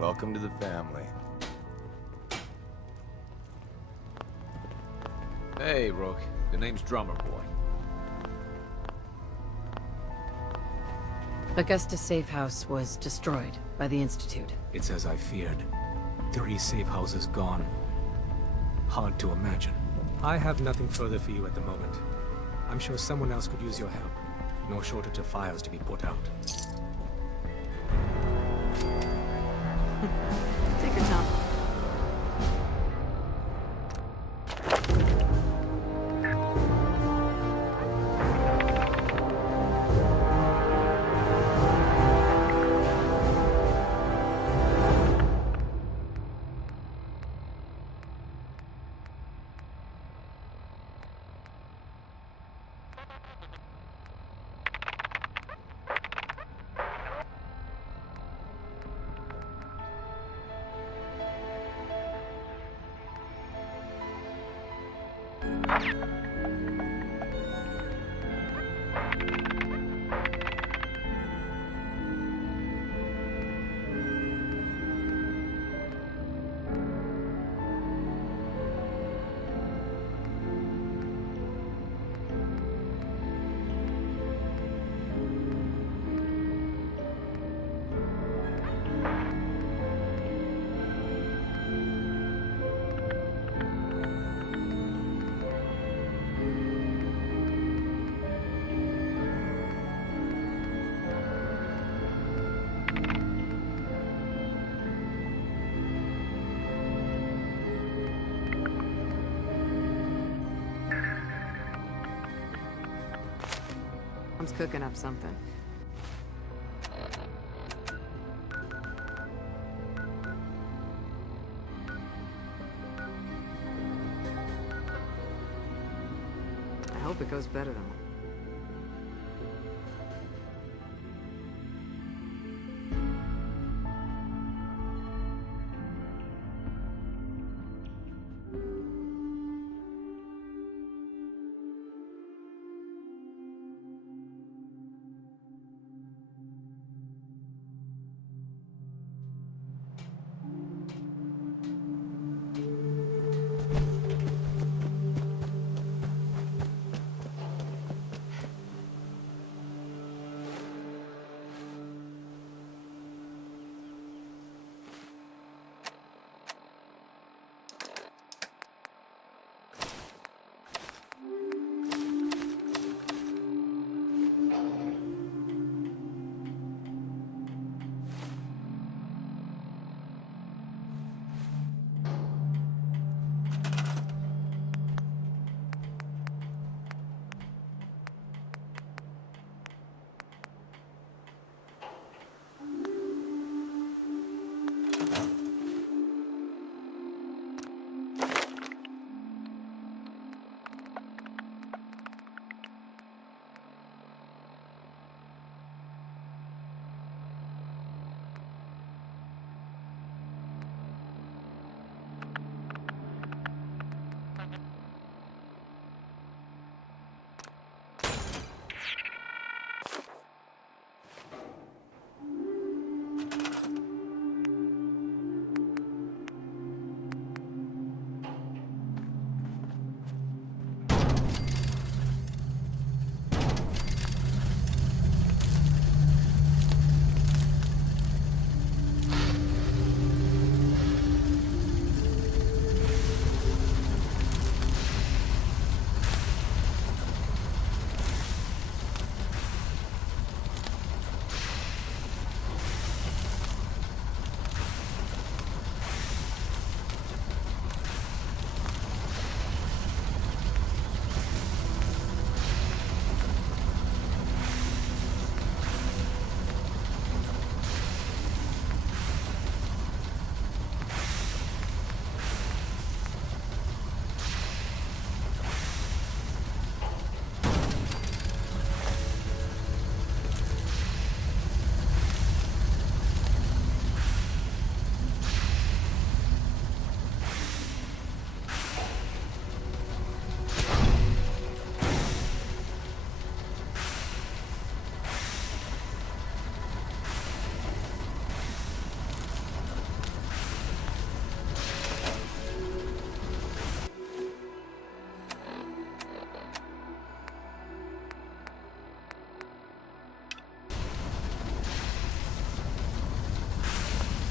Welcome to the family. Hey, Rook. The name's Drummer Boy. Augusta Safe House was destroyed by the Institute. It's as I feared. 3 safe houses gone. Hard to imagine. I have nothing further for you at the moment. I'm sure someone else could use your help. No shortage of fires to be put out. Take your time. Mom's cooking up something. I hope it goes better than...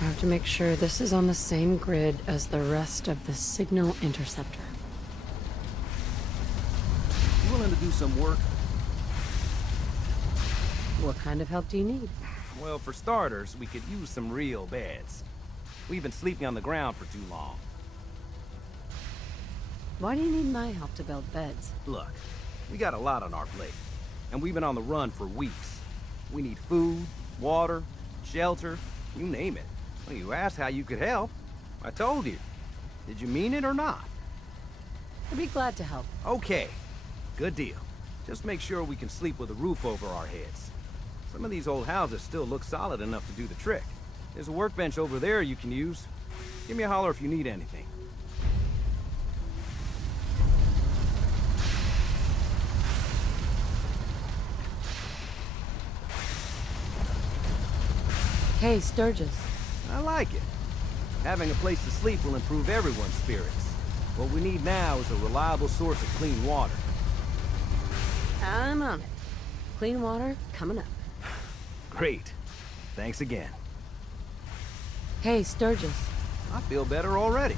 I have to make sure this is on the same grid as the rest of the signal interceptor. willing to do some work? What kind of help do you need? Well, for starters, we could use some real beds. We've been sleeping on the ground for too long. Why do you need my help to build beds? Look, we got a lot on our plate, and we've been on the run for weeks. We need food, water, shelter, you name it. Well, you asked how you could help. I told you. Did you mean it or not? I'd be glad to help. Okay, good deal. Just make sure we can sleep with a roof over our heads. Some of these old houses still look solid enough to do the trick. There's a workbench over there you can use. Give me a holler if you need anything. Hey, Sturgis. I like it. Having a place to sleep will improve everyone's spirits. What we need now is a reliable source of clean water. I'm on it. Clean water coming up. Great. Thanks again. Hey, Sturgis. I feel better already,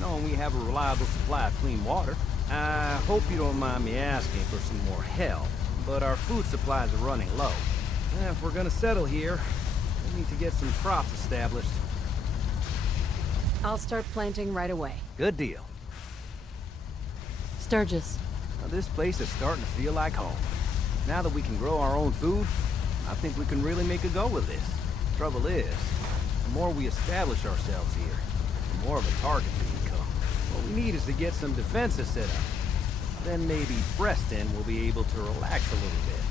knowing we have a reliable supply of clean water. I hope you don't mind me asking for some more help, but our food supplies are running low. If we're gonna settle here, we need to get some crops established. I'll start planting right away. Good deal. Sturgis. Now, this place is starting to feel like home. Now that we can grow our own food, I think we can really make a go of this. Trouble is, the more we establish ourselves here, the more of a target we become. What we need is to get some defenses set up. Then maybe Preston will be able to relax a little bit.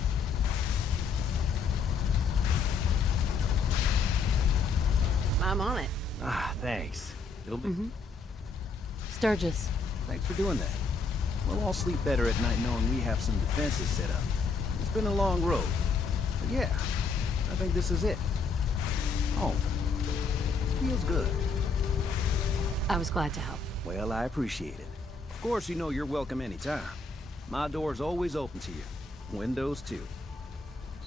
I'm on it. Ah, thanks. It'll be... Sturgis. Thanks for doing that. We'll all sleep better at night knowing we have some defenses set up. It's been a long road. But yeah, I think this is it. Home. Feels good. I was glad to help. Well, I appreciate it. Of course, you know you're welcome anytime. My door's always open to you. Windows, too.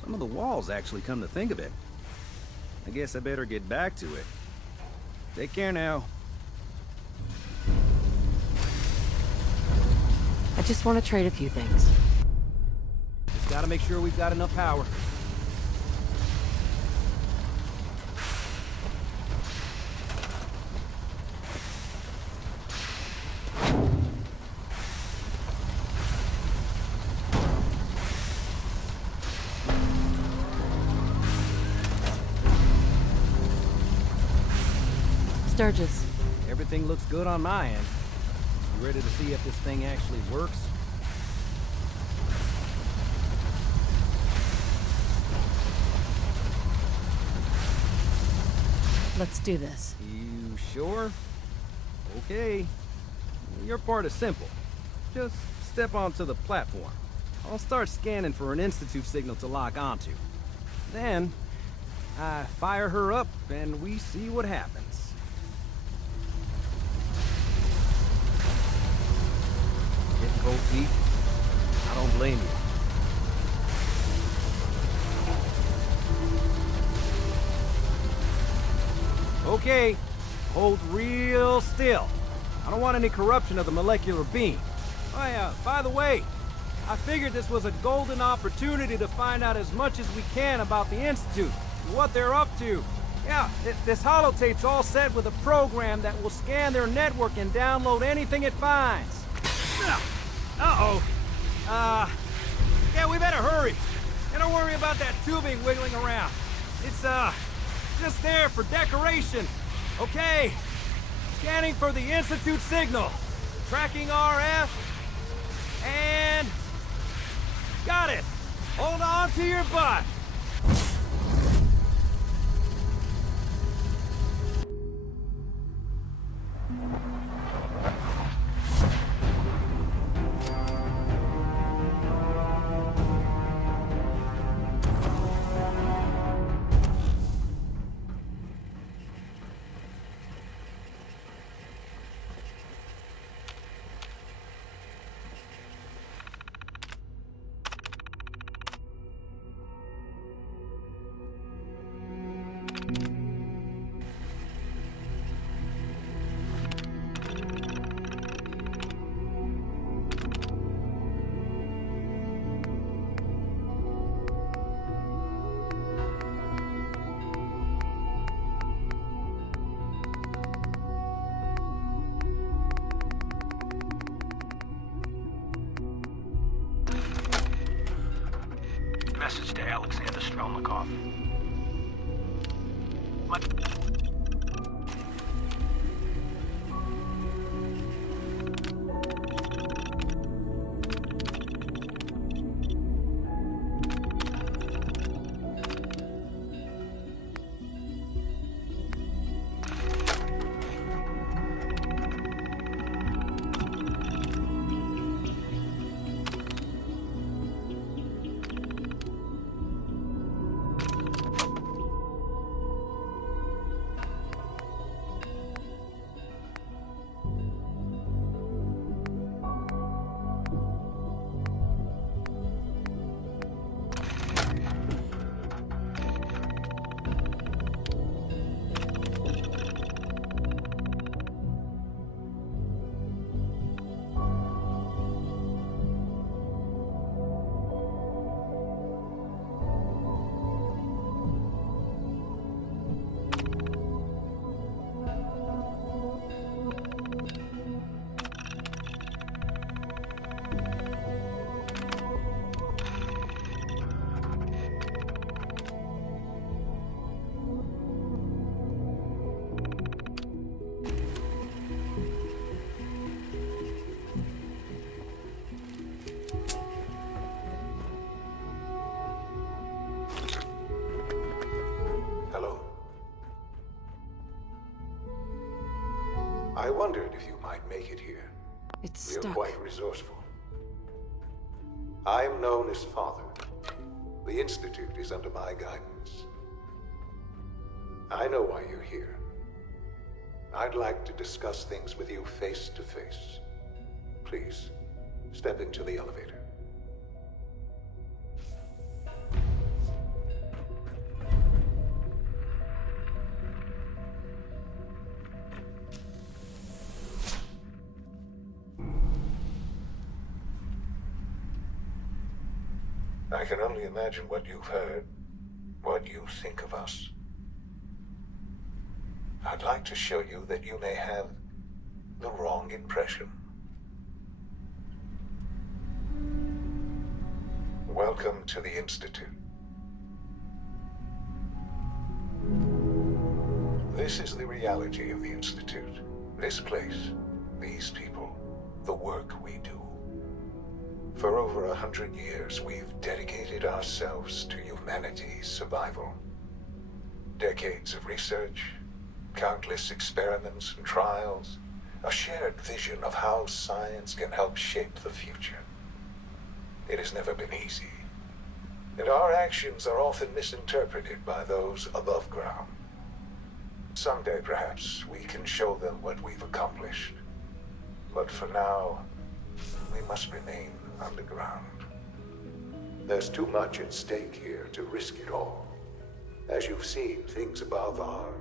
Some of the walls, actually, come to think of it. I guess I better get back to it. Take care now. I just want to trade a few things. Just gotta make sure we've got enough power. Sturgis. Everything looks good on my end. You ready to see if this thing actually works? Let's do this. You sure? Okay. Your part is simple. Just step onto the platform. I'll start scanning for an Institute signal to lock onto. Then, I fire her up and we see what happens. Getting cold feet? I don't blame you. Okay, hold real still. I don't want any corruption of the molecular beam. Oh yeah, by the way, I figured this was a golden opportunity to find out as much as we can about the Institute, and what they're up to. Yeah, this holotape's all set with a program that will scan their network and download anything it finds. Uh-oh. Yeah, we better hurry. And don't worry about that tubing wiggling around. It's, just there for decoration. Okay. Scanning for the Institute signal. Tracking RF. And... got it. Hold on to your butt. to Alexander Strelnikov. I wondered if you might make it here. It's You're stuck. quite resourceful. I am known as Father. The Institute is under my guidance. I know why you're here. I'd like to discuss things with you face to face. Please, step into the elevator. I can only imagine what you've heard, what you think of us. I'd like to show you that you may have the wrong impression. Welcome to the Institute. This is the reality of the Institute. This place, these people, the work we do. For over 100 years, we've dedicated ourselves to humanity's survival. Decades of research, countless experiments and trials, a shared vision of how science can help shape the future. It has never been easy, and our actions are often misinterpreted by those above ground. Someday, perhaps, we can show them what we've accomplished. But for now, we must remain underground. There's too much at stake here to risk it all. As you've seen, things above are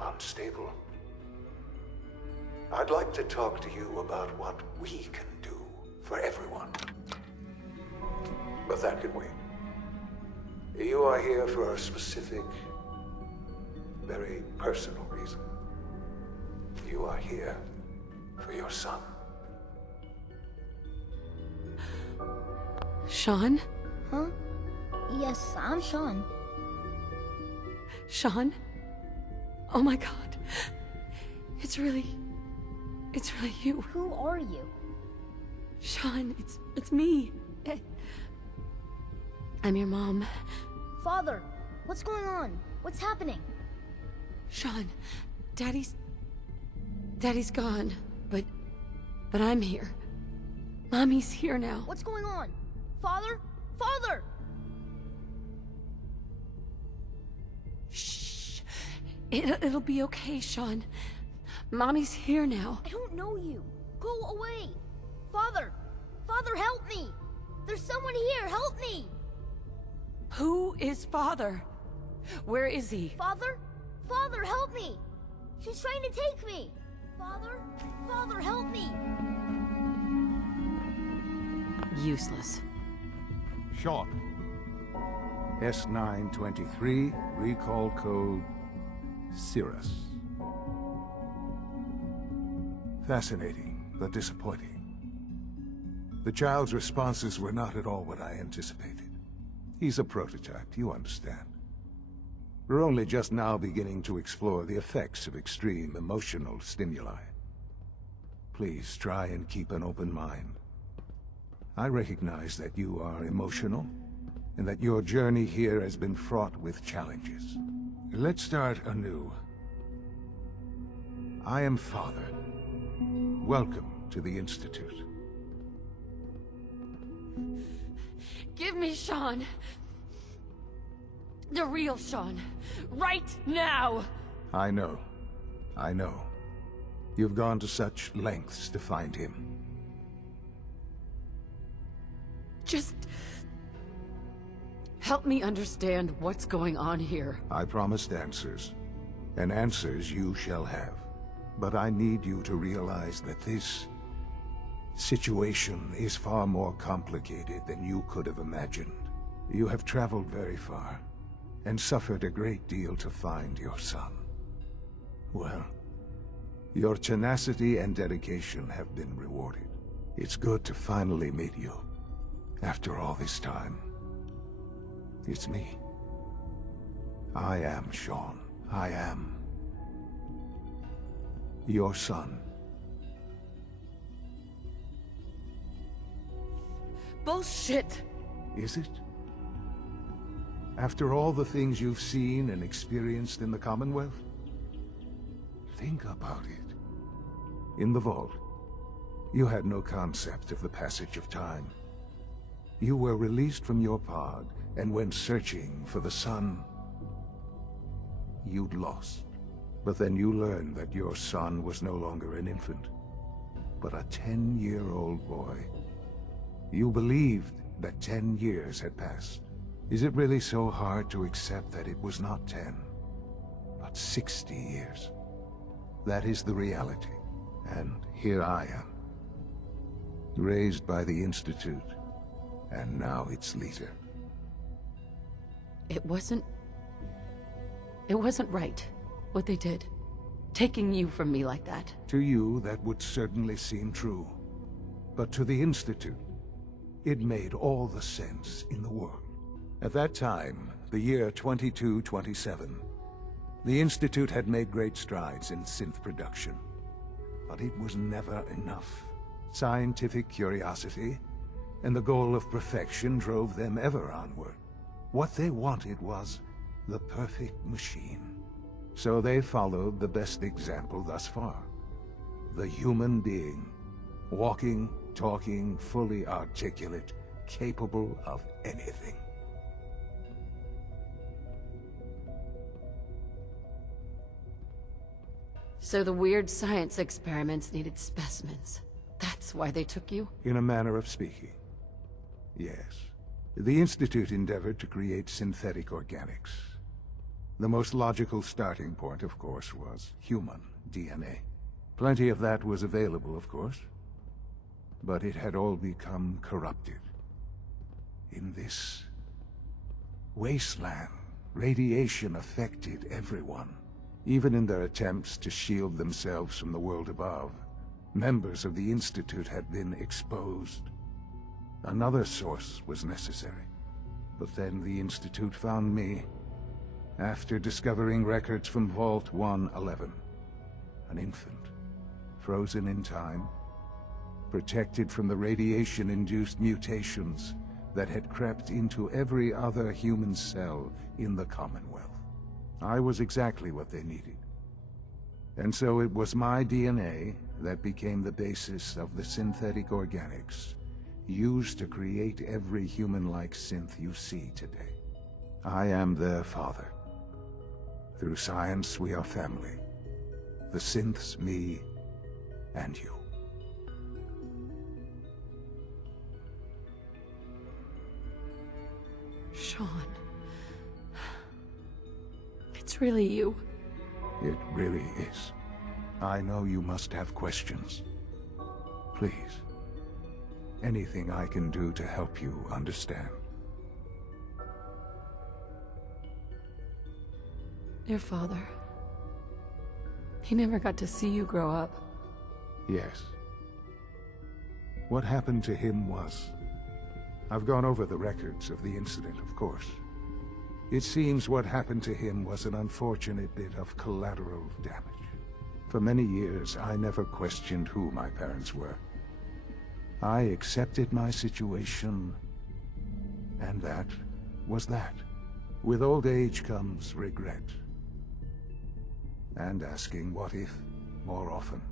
unstable. I'd like to talk to you about what we can do for everyone. But that can wait. You are here for a specific, very personal reason. You are here for your son. Sean? Huh? Yes, I'm Sean. Sean? Oh my god. It's really you. Who are you? Sean, it's me. I'm your mom. Father, what's going on? What's happening? Sean, Daddy's gone, but I'm here. Mommy's here now. What's going on? Father? Father! Shh. It'll be okay, Sean. Mommy's here now. I don't know you. Go away. Father! Father, help me! There's someone here, help me! Who is Father? Where is he? Father? Father, help me! She's trying to take me! Father? Father, help me! Useless. Sean. S923, recall code Cirrus. Fascinating, but disappointing. The child's responses were not at all what I anticipated. He's a prototype, you understand. We're only just now beginning to explore the effects of extreme emotional stimuli. Please try and keep an open mind. I recognize that you are emotional, and that your journey here has been fraught with challenges. Let's start anew. I am Father. Welcome to the Institute. Give me Sean. The real Sean. Right now! I know. I know. You've gone to such lengths to find him. Just... help me understand what's going on here. I promised answers, and answers you shall have. But I need you to realize that this situation is far more complicated than you could have imagined. You have traveled very far, and suffered a great deal to find your son. Well, your tenacity and dedication have been rewarded. It's good to finally meet you, after all this time. It's me. I am Sean. I am your son. Bullshit! Is it? After all the things you've seen and experienced in the Commonwealth? Think about it. In the vault, you had no concept of the passage of time. You were released from your pod and went searching for the sun you'd lost. But then you learned that your son was no longer an infant, but a 10-year-old boy. You believed that 10 years had passed. Is it really so hard to accept that it was not 10, but 60 years? That is the reality. And here I am, raised by the Institute, and now its leader. It wasn't right, what they did. Taking you from me like that. To you, that would certainly seem true. But to the Institute, it made all the sense in the world. At that time, the year 2227, the Institute had made great strides in synth production. But it was never enough. Scientific curiosity and the goal of perfection drove them ever onward. What they wanted was the perfect machine. So they followed the best example thus far. The human being. Walking, talking, fully articulate, capable of anything. So the weird science experiments needed specimens. That's why they took you? In a manner of speaking, yes. The Institute endeavored to create synthetic organics. The most logical starting point, of course, was human DNA. Plenty of that was available, of course. But it had all become corrupted. In this wasteland, radiation affected everyone. Even in their attempts to shield themselves from the world above, members of the Institute had been exposed. Another source was necessary. But then the Institute found me, after discovering records from Vault 111. An infant, frozen in time, protected from the radiation-induced mutations that had crept into every other human cell in the Commonwealth. I was exactly what they needed. And so it was my DNA that became the basis of the synthetic organics used to create every human-like synth you see today. I am their father. Through science, we are family. The synths, me, and you. Sean. It's really you. It really is. I know you must have questions. Please. Anything I can do to help you understand. Your father. He never got to see you grow up. Yes. What happened to him was I've gone over the records of the incident, of course. It seems what happened to him was an unfortunate bit of collateral damage. For many years, I never questioned who my parents were. I accepted my situation, and that was that. With old age comes regret. And asking what if more often.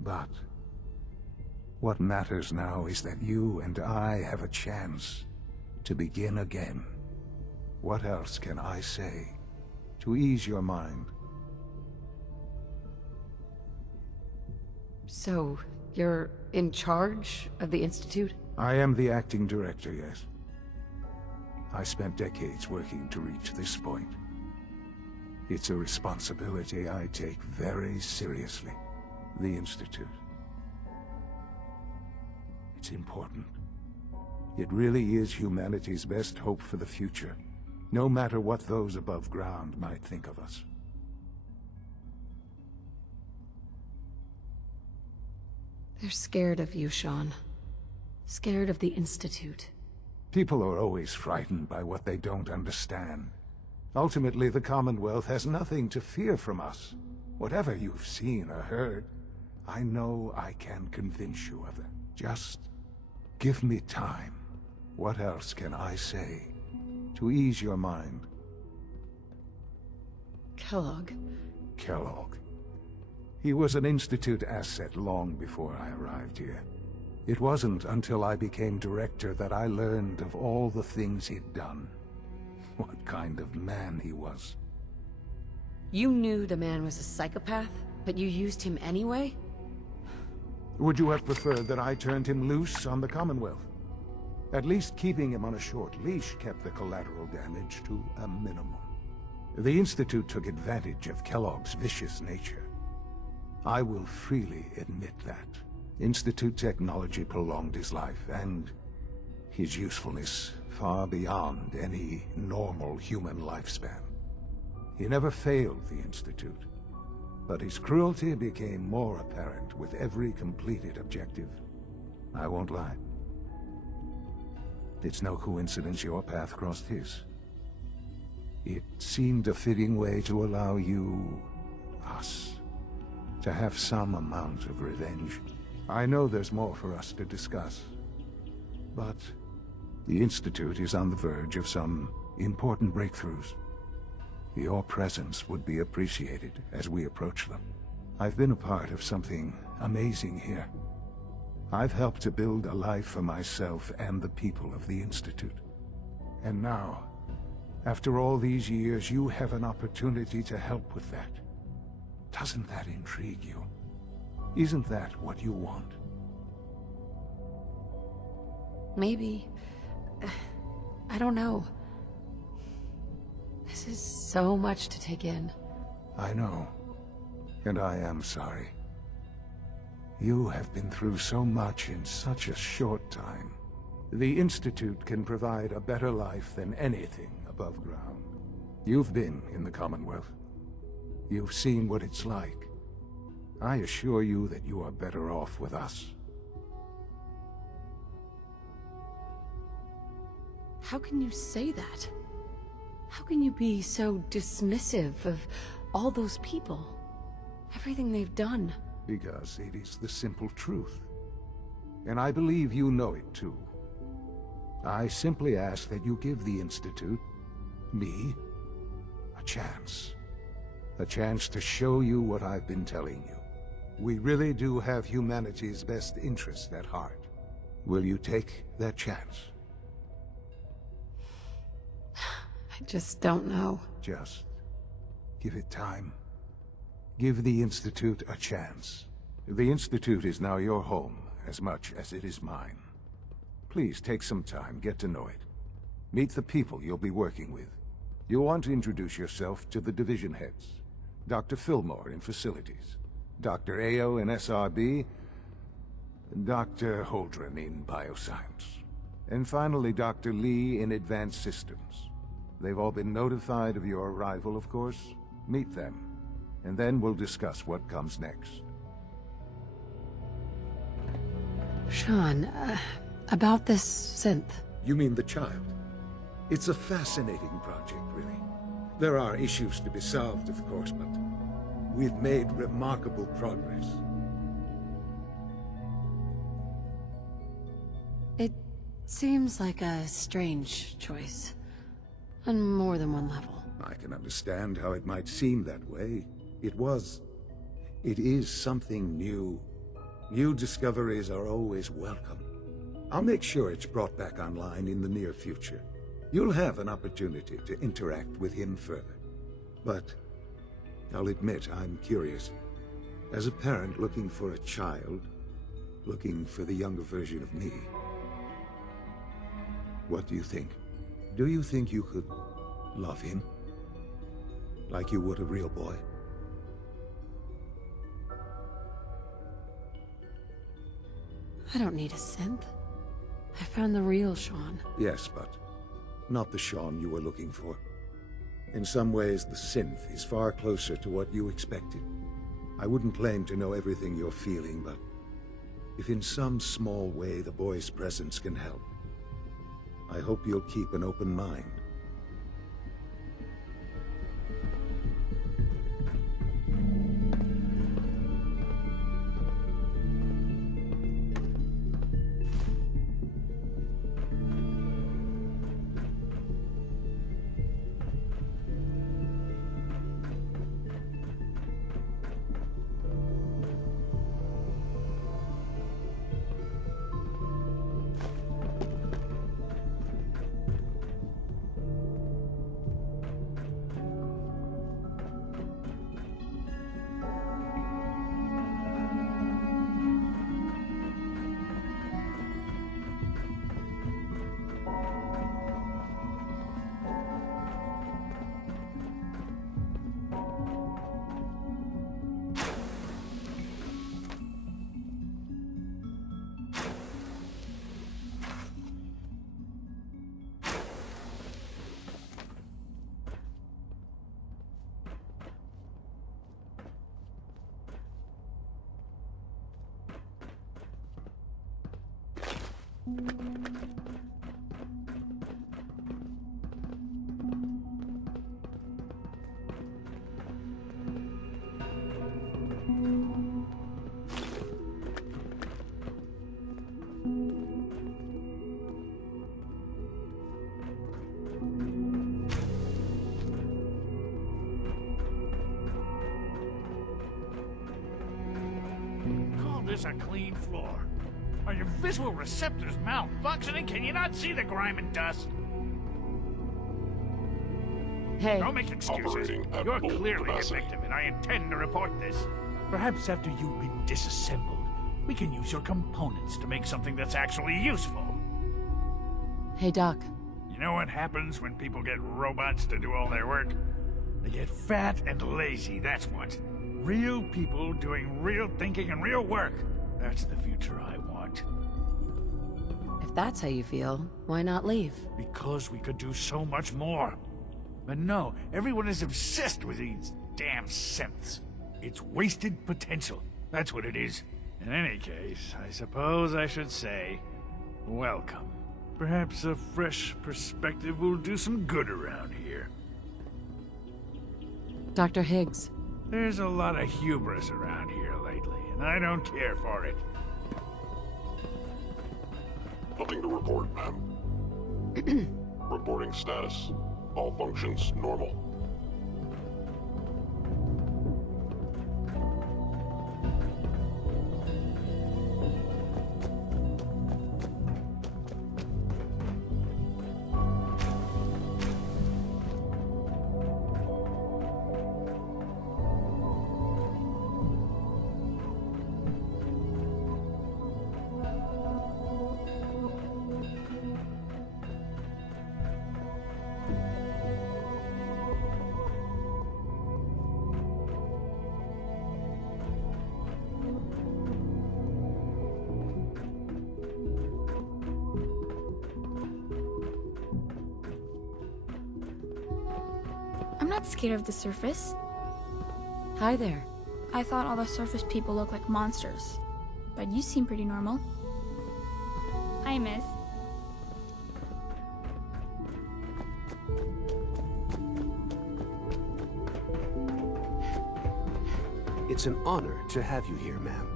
But what matters now is that you and I have a chance to begin again. What else can I say to ease your mind? So, you're in charge of the Institute? I am the acting director, yes. I spent decades working to reach this point. It's a responsibility I take very seriously. The Institute. It's important. It really is humanity's best hope for the future, no matter what those above ground might think of us. They're scared of you, Sean. Scared of the Institute. People are always frightened by what they don't understand. Ultimately, the Commonwealth has nothing to fear from us. Whatever you've seen or heard, I know I can convince you of it. Just give me time. What else can I say to ease your mind? Kellogg. Kellogg. He was an Institute asset long before I arrived here. It wasn't until I became director that I learned of all the things he'd done. What kind of man he was. You knew the man was a psychopath, but you used him anyway? Would you have preferred that I turned him loose on the Commonwealth? At least keeping him on a short leash kept the collateral damage to a minimum. The Institute took advantage of Kellogg's vicious nature. I will freely admit that. Institute technology prolonged his life, and his usefulness far beyond any normal human lifespan. He never failed the Institute, but his cruelty became more apparent with every completed objective. I won't lie. It's no coincidence your path crossed his. It seemed a fitting way to allow you, us, to have some amount of revenge. I know there's more for us to discuss, but the Institute is on the verge of some important breakthroughs. Your presence would be appreciated as we approach them. I've been a part of something amazing here. I've helped to build a life for myself and the people of the Institute. And now, after all these years, you have an opportunity to help with that. Doesn't that intrigue you? Isn't that what you want? Maybe. I don't know. This is so much to take in. I know. And I am sorry. You have been through so much in such a short time. The Institute can provide a better life than anything above ground. You've been in the Commonwealth. You've seen what it's like. I assure you that you are better off with us. How can you say that? How can you be so dismissive of all those people? Everything they've done? Because it is the simple truth. And I believe you know it too. I simply ask that you give the Institute, me, a chance. A chance to show you what I've been telling you. We really do have humanity's best interest at heart. Will you take that chance? I just don't know. Just give it time. Give the Institute a chance. The Institute is now your home as much as it is mine. Please take some time, get to know it. Meet the people you'll be working with. You'll want to introduce yourself to the division heads. Dr. Fillmore in Facilities, Dr. Ayo in SRB, Dr. Holdren in Bioscience, and finally Dr. Lee in Advanced Systems. They've all been notified of your arrival, of course. Meet them, and then we'll discuss what comes next. Sean, about this synth. You mean the child? It's a fascinating project, really. There are issues to be solved, of course, but we've made remarkable progress. It seems like a strange choice. On more than one level. I can understand how it might seem that way. It is something new. New discoveries are always welcome. I'll make sure it's brought back online in the near future. You'll have an opportunity to interact with him further. But I'll admit I'm curious. As a parent looking for a child, looking for the younger version of me, what do you think? Do you think you could love him? Like you would a real boy? I don't need a synth. I found the real Sean. Yes, but not the Sean you were looking for. In some ways, the synth is far closer to what you expected. I wouldn't claim to know everything you're feeling, but if in some small way the boy's presence can help, I hope you'll keep an open mind. This a clean floor. Are your visual receptors malfunctioning? Can you not see the grime and dust? Hey. Don't make excuses. You're clearly a victim, and I intend to report this. Perhaps after you've been disassembled, we can use your components to make something that's actually useful. Hey, Doc. You know what happens when people get robots to do all their work? They get fat and lazy, that's what. Real people doing real thinking and real work. That's the future I want. If that's how you feel, why not leave? Because we could do so much more. But no, everyone is obsessed with these damn synths. It's wasted potential. That's what it is. In any case, I suppose I should say, welcome. Perhaps a fresh perspective will do some good around here. Dr. Higgs. There's a lot of hubris around here lately, and I don't care for it. Nothing to report, ma'am. Reporting status. All functions normal. I'm not scared of the surface. Hi there. I thought all the surface people look like monsters. But you seem pretty normal. Hi, miss. It's an honor to have you here, ma'am.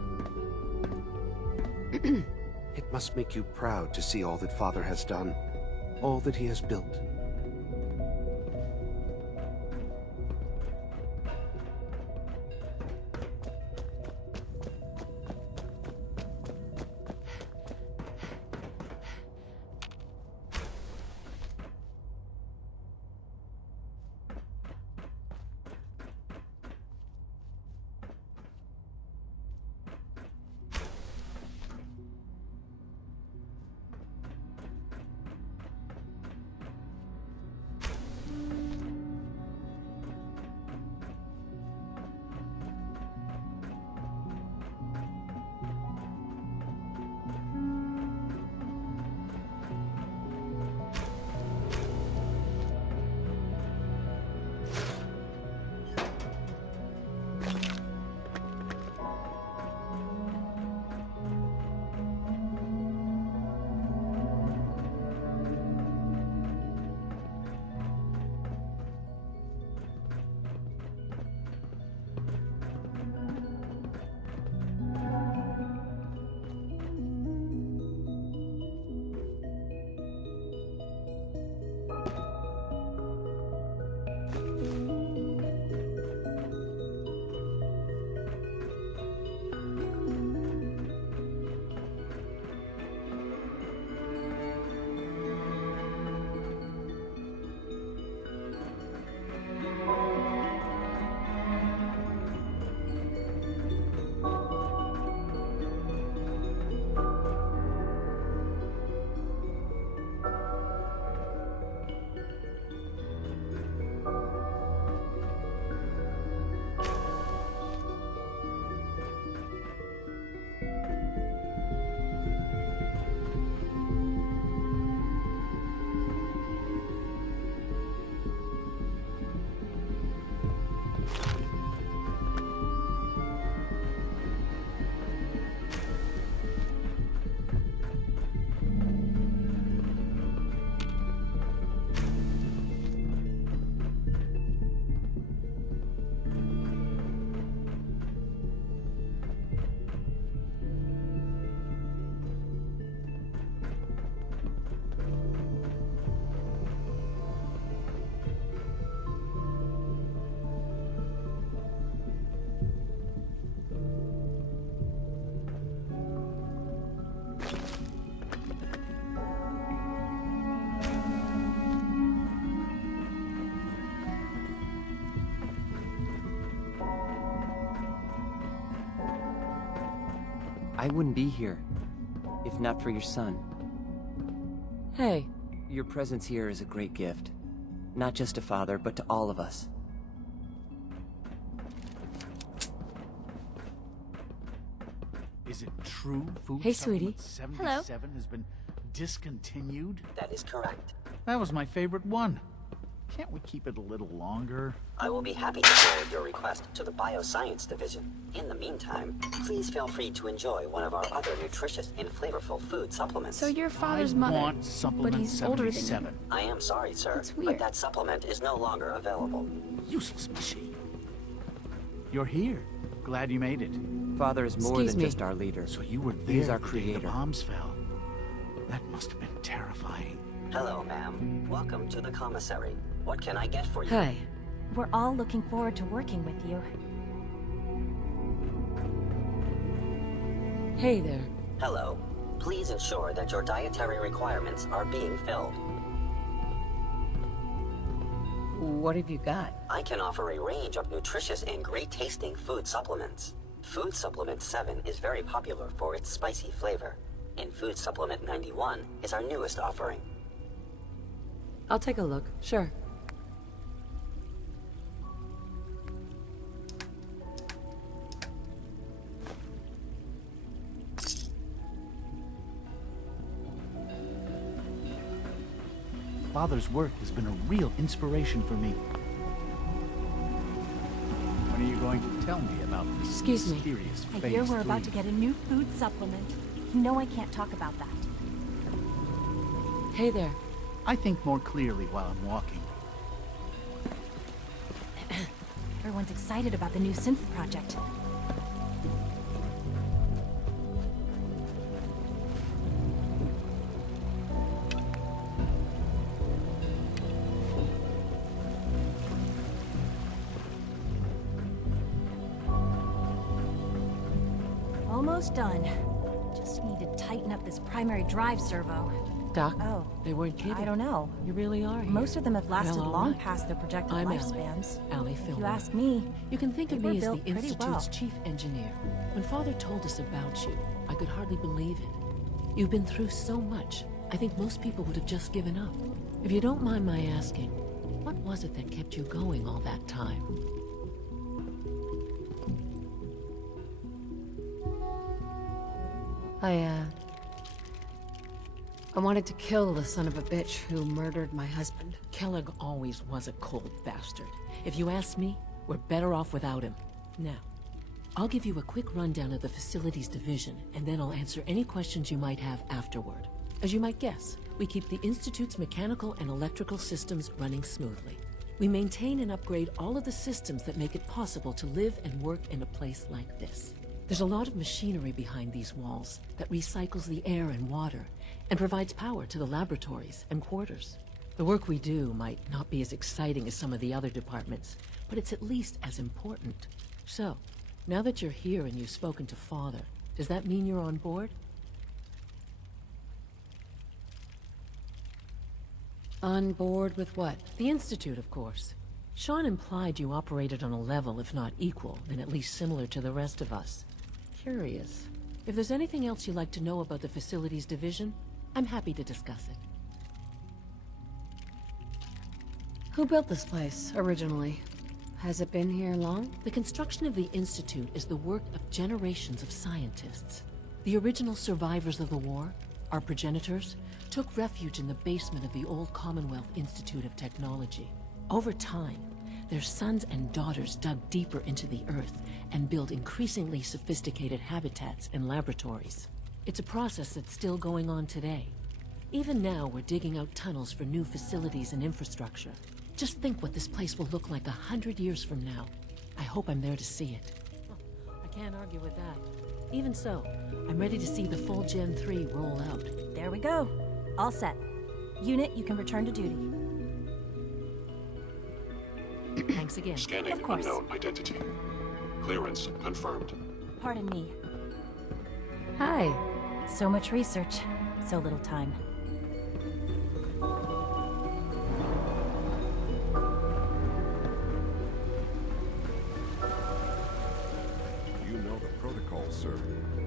It must make you proud to see all that Father has done, all that he has built. I wouldn't be here if not for your son. Hey. Your presence here is a great gift. Not just to Father, but to all of us. Is it true Food Hey, sweetie. Supplement Hello. 77 has been discontinued? That is correct. That was my favorite one. Can't we keep it a little longer? I will be happy to forward your request to the Bioscience Division. In the meantime, please feel free to enjoy one of our other nutritious and flavorful food supplements. So your father's I mother, want supplement but he's older than you. 77. I am sorry, sir, That's but weird. that supplement is no longer available. Useless machine. You're here. Glad you made it. Father is more Excuse than me. just our leader. So you were there He's our the day creator. the bombs fell. That must have been terrifying. Hello, ma'am. Welcome to the commissary. What can I get for you? Hey. We're all looking forward to working with you. Hey there. Hello. Please ensure that your dietary requirements are being filled. What have you got? I can offer a range of nutritious and great-tasting food supplements. Food Supplement 7 is very popular for its spicy flavor, and Food Supplement 91 is our newest offering. I'll take a look. Sure. Father's work has been a real inspiration for me. When are you going to tell me about this Excuse me. mysterious I phase hear we're about 3? to get a new food supplement. You know I can't talk about that. Hey there. I think more clearly while I'm walking. Everyone's excited about the new synth project. almost done. Just need to tighten up this primary drive servo. Doc? Oh. They weren't kidding. I don't know. You really are here. Most of them have lasted Well, all long right. past their projected I'm lifespans. Allie If Filmer. you ask me, You can think of they were me as the built pretty Institute's well. chief engineer. When Father told us about you, I could hardly believe it. You've been through so much, I think most people would have just given up. If you don't mind my asking, what was it that kept you going all that time? I wanted to kill the son of a bitch who murdered my husband. Kellogg always was a cold bastard. If you ask me, we're better off without him. Now, I'll give you a quick rundown of the Facilities Division, and then I'll answer any questions you might have afterward. As you might guess, we keep the Institute's mechanical and electrical systems running smoothly. We maintain and upgrade all of the systems that make it possible to live and work in a place like this. There's a lot of machinery behind these walls that recycles the air and water and provides power to the laboratories and quarters. The work we do might not be as exciting as some of the other departments, but it's at least as important. So, now that you're here and you've spoken to Father, does that mean you're on board? On board with what? The Institute, of course. Sean implied you operated on a level, if not equal, then at least similar to the rest of us. Curious. If there's anything else you'd like to know about the Facilities Division, I'm happy to discuss it. Who built this place, originally? Has it been here long? The construction of the Institute is the work of generations of scientists. The original survivors of the war, our progenitors, took refuge in the basement of the old Commonwealth Institute of Technology. Over time, their sons and daughters dug deeper into the earth and built increasingly sophisticated habitats and laboratories. It's a process that's still going on today. Even now, we're digging out tunnels for new facilities and infrastructure. Just think what this place will look like 100 years from now. I hope I'm there to see it. I can't argue with that. Even so, I'm ready to see the full Gen 3 roll out. There we go. All set. Unit, you can return to duty. Thanks again. Scanning Of course. unknown identity. Clearance confirmed. Pardon me. Hi. So much research, so little time. You know the protocol, sir.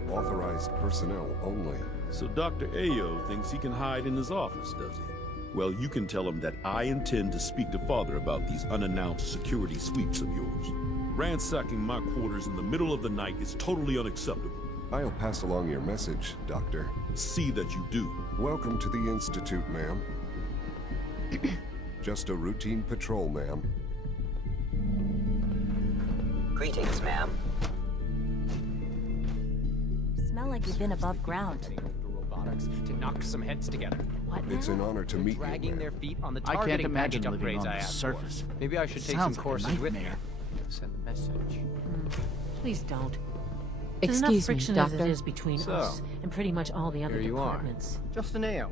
Authorized personnel only. So Dr. Ayo thinks he can hide in his office, does he? Well, you can tell him that I intend to speak to Father about these unannounced security sweeps of yours. Ransacking my quarters in the middle of the night is totally unacceptable. I'll pass along your message, Doctor. See that you do. Welcome to the Institute, ma'am. Just a routine patrol, ma'am. Greetings, ma'am. Smell like you've been above ground. To knock some heads together. What It's an honor to meet you, Dragging ma'am. their feet on the I can't targeting imagine package living upgrades on I the asked surface. for. Maybe I should take some Sounds like a courses with me. nightmare. Send a message. Please don't. There's enough Excuse me, friction as it Doctor. is between So, us and pretty much all the other Here you are. departments. Justin Ayo,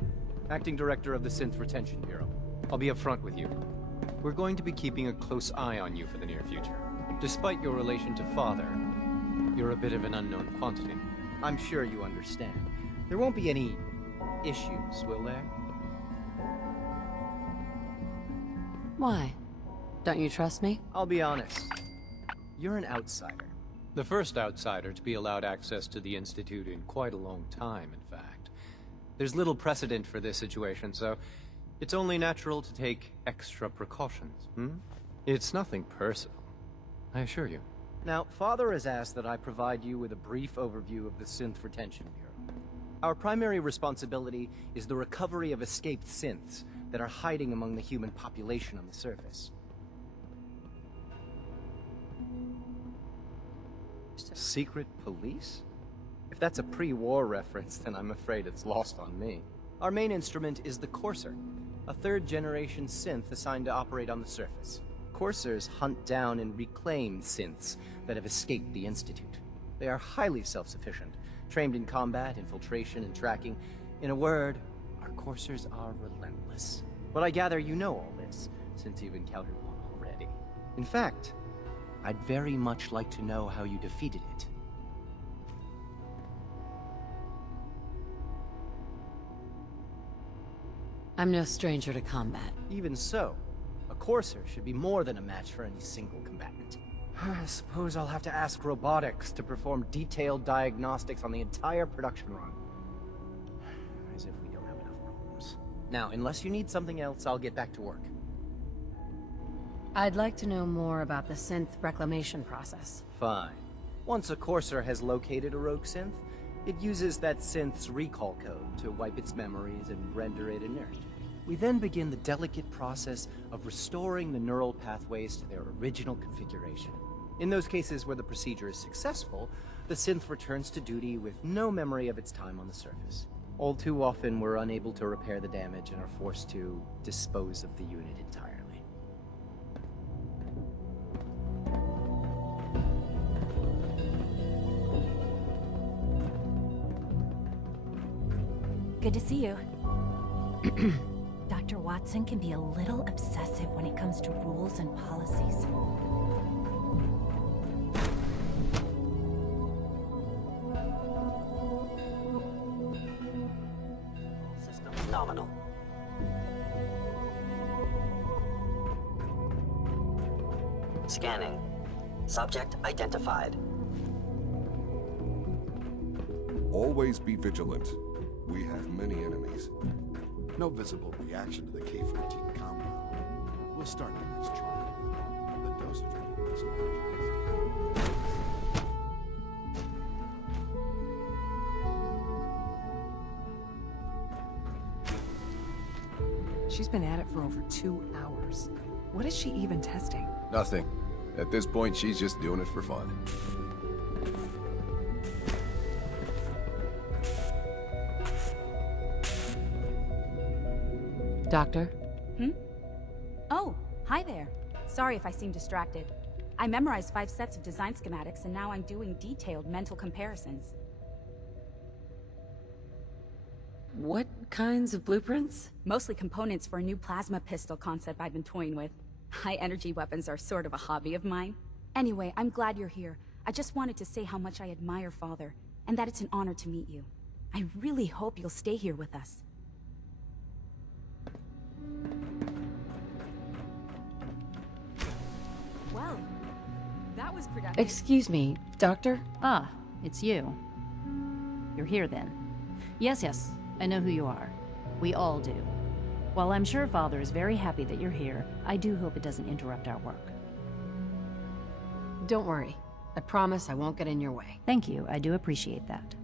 Acting Director of the Synth Retention Bureau. I'll be upfront with you. We're going to be keeping a close eye on you for the near future. Despite your relation to Father, you're a bit of an unknown quantity. I'm sure you understand. There won't be any issues, will there? Why? Don't you trust me? I'll be honest. You're an outsider. The first outsider to be allowed access to the Institute in quite a long time, in fact. There's little precedent for this situation, so it's only natural to take extra precautions, It's nothing personal, I assure you. Now, Father has asked that I provide you with a brief overview of the Synth Retention Bureau. Our primary responsibility is the recovery of escaped synths that are hiding among the human population on the surface. Secret police? If that's a pre-war reference, then I'm afraid it's lost on me. Our main instrument is the Courser, a third-generation synth assigned to operate on the surface. Coursers hunt down and reclaim synths that have escaped the Institute. They are highly self-sufficient, trained in combat, infiltration, and tracking. In a word, our Coursers are relentless. But I gather you know all this, since you've encountered one already. In fact, I'd very much like to know how you defeated it. I'm no stranger to combat. Even so, a Courser should be more than a match for any single combatant. I suppose I'll have to ask robotics to perform detailed diagnostics on the entire production run. As if we don't have enough problems. Now, unless you need something else, I'll get back to work. I'd like to know more about the synth reclamation process. Fine. Once a Courser has located a rogue synth, it uses that synth's recall code to wipe its memories and render it inert. We then begin the delicate process of restoring the neural pathways to their original configuration. In those cases where the procedure is successful, the synth returns to duty with no memory of its time on the surface. All too often, we're unable to repair the damage and are forced to dispose of the unit entirely. Good to see you. Dr. Watson can be a little obsessive when it comes to rules and policies. System nominal. Scanning. Subject identified. Always be vigilant. We have many enemies. No visible reaction to the K-14 compound. We'll start the next trial. The dosage will be less large. She's been at it for over 2 hours. What is she even testing? Nothing. At this point, she's just doing it for fun. Doctor? Hmm? Oh, hi there. Sorry if I seem distracted. I memorized 5 sets of design schematics and now I'm doing detailed mental comparisons. What kinds of blueprints? Mostly components for a new plasma pistol concept I've been toying with. High-energy weapons are sort of a hobby of mine. Anyway, I'm glad you're here. I just wanted to say how much I admire Father, and that it's an honor to meet you. I really hope you'll stay here with us. Well, that was productive. Excuse me, Doctor? Ah, it's you. You're here then. Yes, I know who you are. We all do. While I'm sure Father is very happy that you're here, I do hope it doesn't interrupt our work. Don't worry. I promise I won't get in your way. Thank you, I do appreciate that.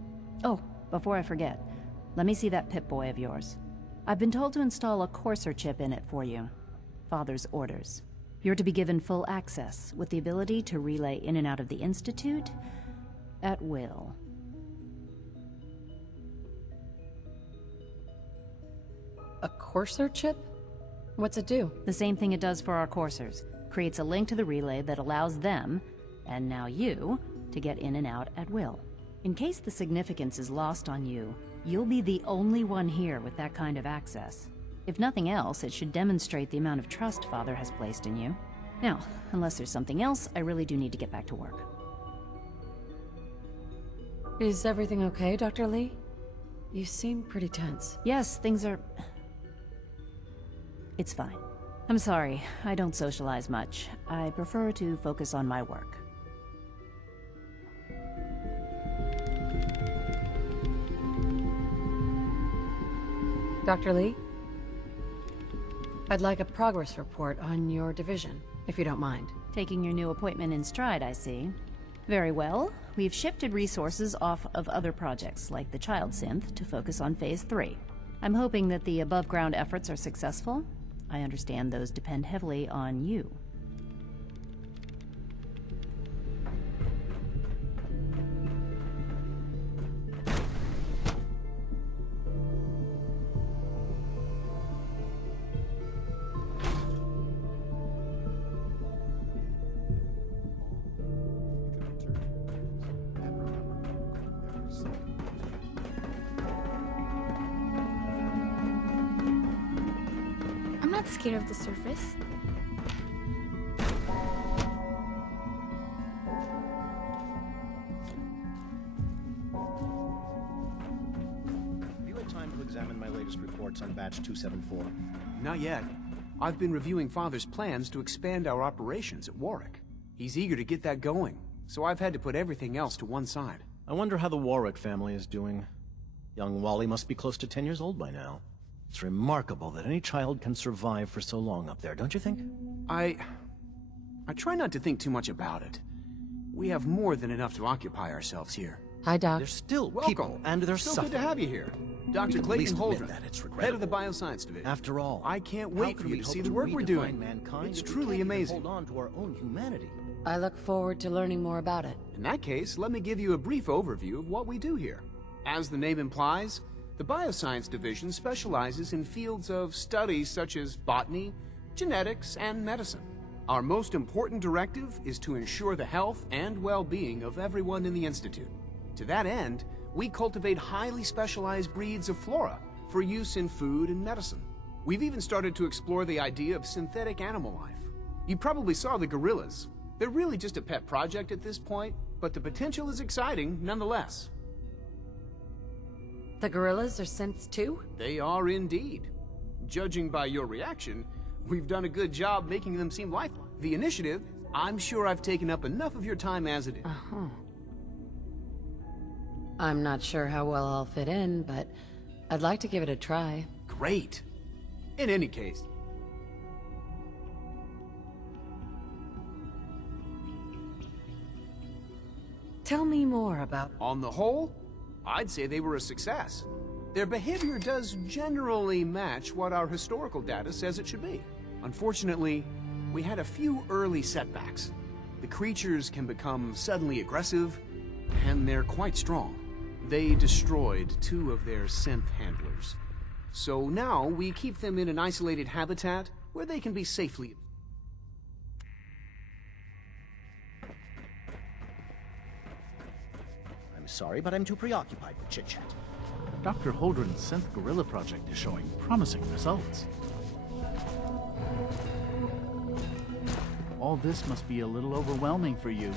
Oh, before I forget, let me see that Pip-Boy of yours. I've been told to install a Courser chip in it for you. Father's orders. You're to be given full access, with the ability to relay in and out of the Institute at will. A Courser chip? What's it do? The same thing it does for our Coursers. Creates a link to the relay that allows them, and now you, to get in and out at will. In case the significance is lost on you, you'll be the only one here with that kind of access. If nothing else, it should demonstrate the amount of trust Father has placed in you. Now, unless there's something else, I really do need to get back to work. Is everything okay, Dr. Lee? You seem pretty tense. Yes, things are... It's fine. I'm sorry, I don't socialize much. I prefer to focus on my work. Dr. Lee? I'd like a progress report on your division, if you don't mind. Taking your new appointment in stride, I see. Very well. We've shifted resources off of other projects, like the Child Synth, to focus on Phase 3. I'm hoping that the above-ground efforts are successful. I understand those depend heavily on you. I'm not scared of the surface. Have you had time to examine examined my latest reports on Batch 274? Not yet. I've been reviewing Father's plans to expand our operations at Warwick. He's eager to get that going, so I've had to put everything else to one side. I wonder how the Warwick family is doing. Young Wally must be close to 10 years old by now. It's remarkable that any child can survive for so long up there, don't you think? I try not to think too much about it. We have more than enough to occupy ourselves here. Hi, Doc. There's still Welcome. people, and they're Still suffering. good to have you here. Dr. at Clayton least admit Holdren, that it's head of regrettable. the Bioscience Division. After all, I can't how wait can for we you to hope see the work we're redefine doing. mankind It's if we truly can't even amazing. hold on to our own humanity? I look forward to learning more about it. In that case, let me give you a brief overview of what we do here. As the name implies, the Bioscience Division specializes in fields of studies such as botany, genetics, and medicine. Our most important directive is to ensure the health and well-being of everyone in the Institute. To that end, we cultivate highly specialized breeds of flora for use in food and medicine. We've even started to explore the idea of synthetic animal life. You probably saw the gorillas. They're really just a pet project at this point, but the potential is exciting nonetheless. The gorillas are synths too? They are indeed. Judging by your reaction, we've done a good job making them seem lifelike. The initiative, I'm sure I've taken up enough of your time as it is. Uh-huh. I'm not sure how well I'll fit in, but I'd like to give it a try. Great. In any case, Tell me more about... on the whole, I'd say they were a success. Their behavior does generally match what our historical data says it should be. Unfortunately, we had a few early setbacks. The creatures can become suddenly aggressive, and they're quite strong. They destroyed 2 of their synth handlers. So now we keep them in an isolated habitat where they can be safely... I'm sorry, but I'm too preoccupied with chit-chat. Dr. Holdren's Synth Gorilla project is showing promising results. All this must be a little overwhelming for you.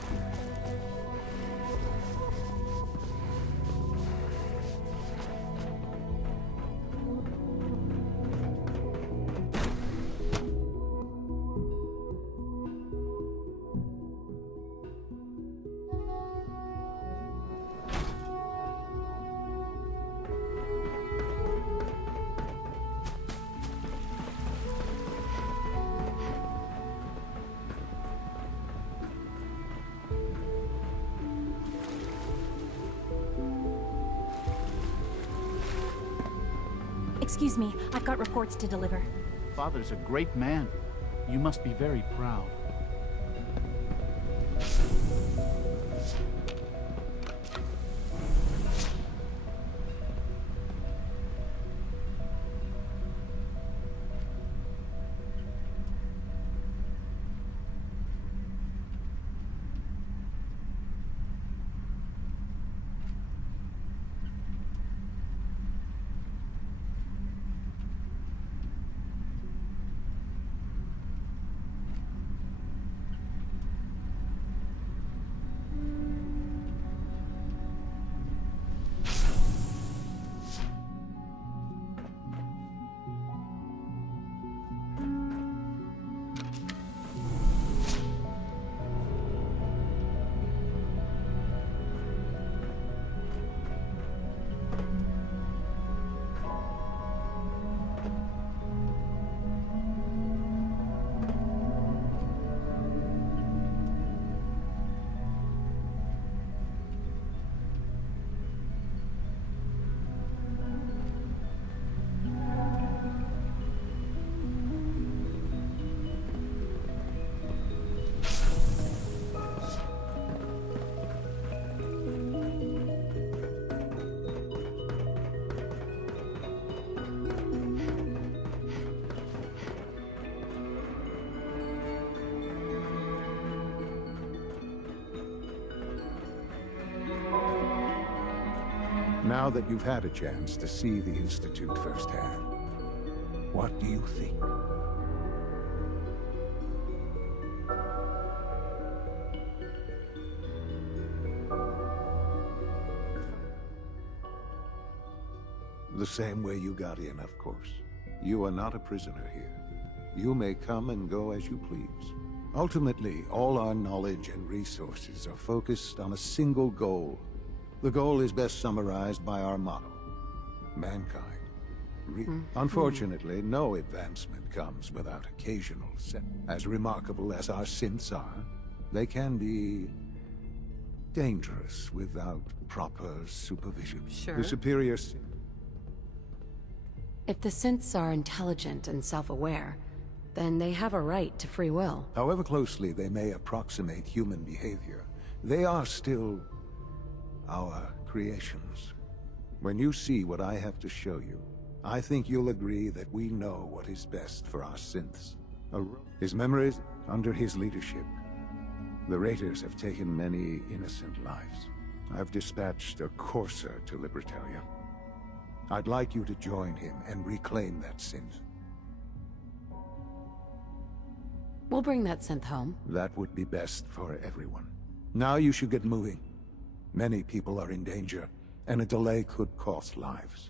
Excuse me, I've got reports to deliver. Father's a great man. You must be very proud. Now that you've had a chance to see the Institute firsthand, what do you think? The same way you got in, of course. You are not a prisoner here. You may come and go as you please. Ultimately, all our knowledge and resources are focused on a single goal. The goal is best summarized by our motto: mankind. Unfortunately, no advancement comes without occasional setbacks. As remarkable as our synths are, they can be dangerous without proper supervision. Sure. The superior... If the synths are intelligent and self-aware, then they have a right to free will. However closely they may approximate human behavior, they are still our creations. When you see what I have to show you, I think you'll agree that we know what is best for our synths. His memories, under his leadership, the Raiders have taken many innocent lives. I've dispatched a courser to Libertalia. I'd like you to join him and reclaim that synth. We'll bring that synth home. That would be best for everyone. Now you should get moving. Many people are in danger, and a delay could cost lives.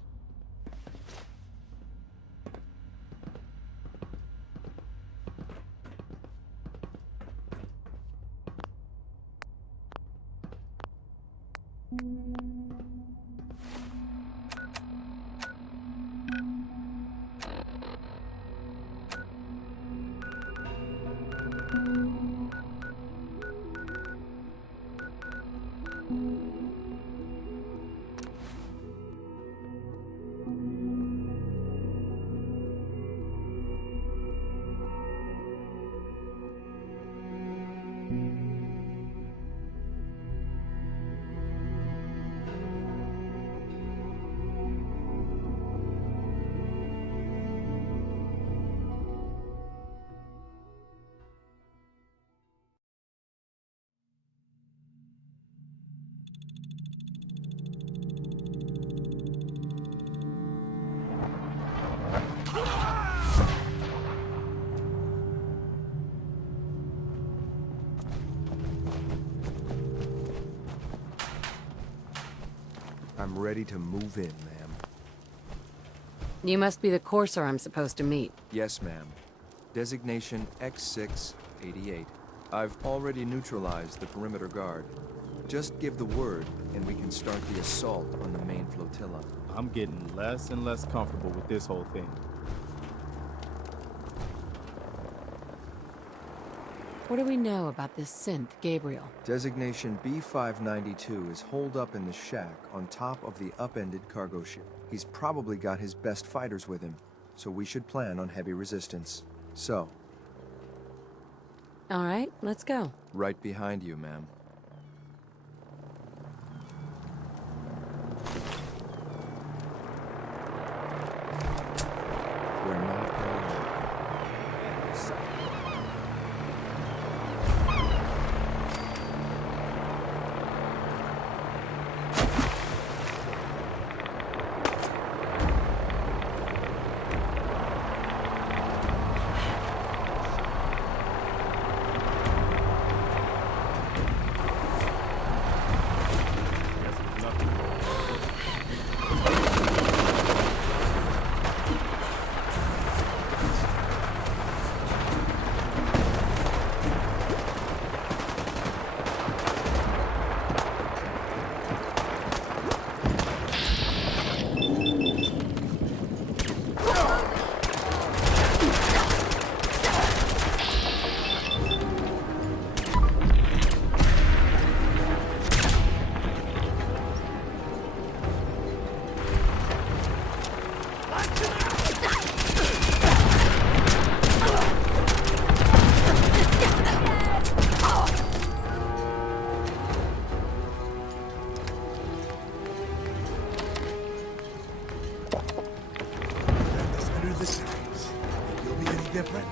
I'm ready to move in, ma'am. You must be the courser I'm supposed to meet. Yes, ma'am. Designation X688. I've already neutralized the perimeter guard. Just give the word, and we can start the assault on the main flotilla. I'm getting less and less comfortable with this whole thing. What do we know about this synth, Gabriel? Designation B592 is holed up in the shack on top of the upended cargo ship. He's probably got his best fighters with him, so we should plan on heavy resistance. So... All right, let's go. Right behind you, ma'am. We're not alone. You'll be any different?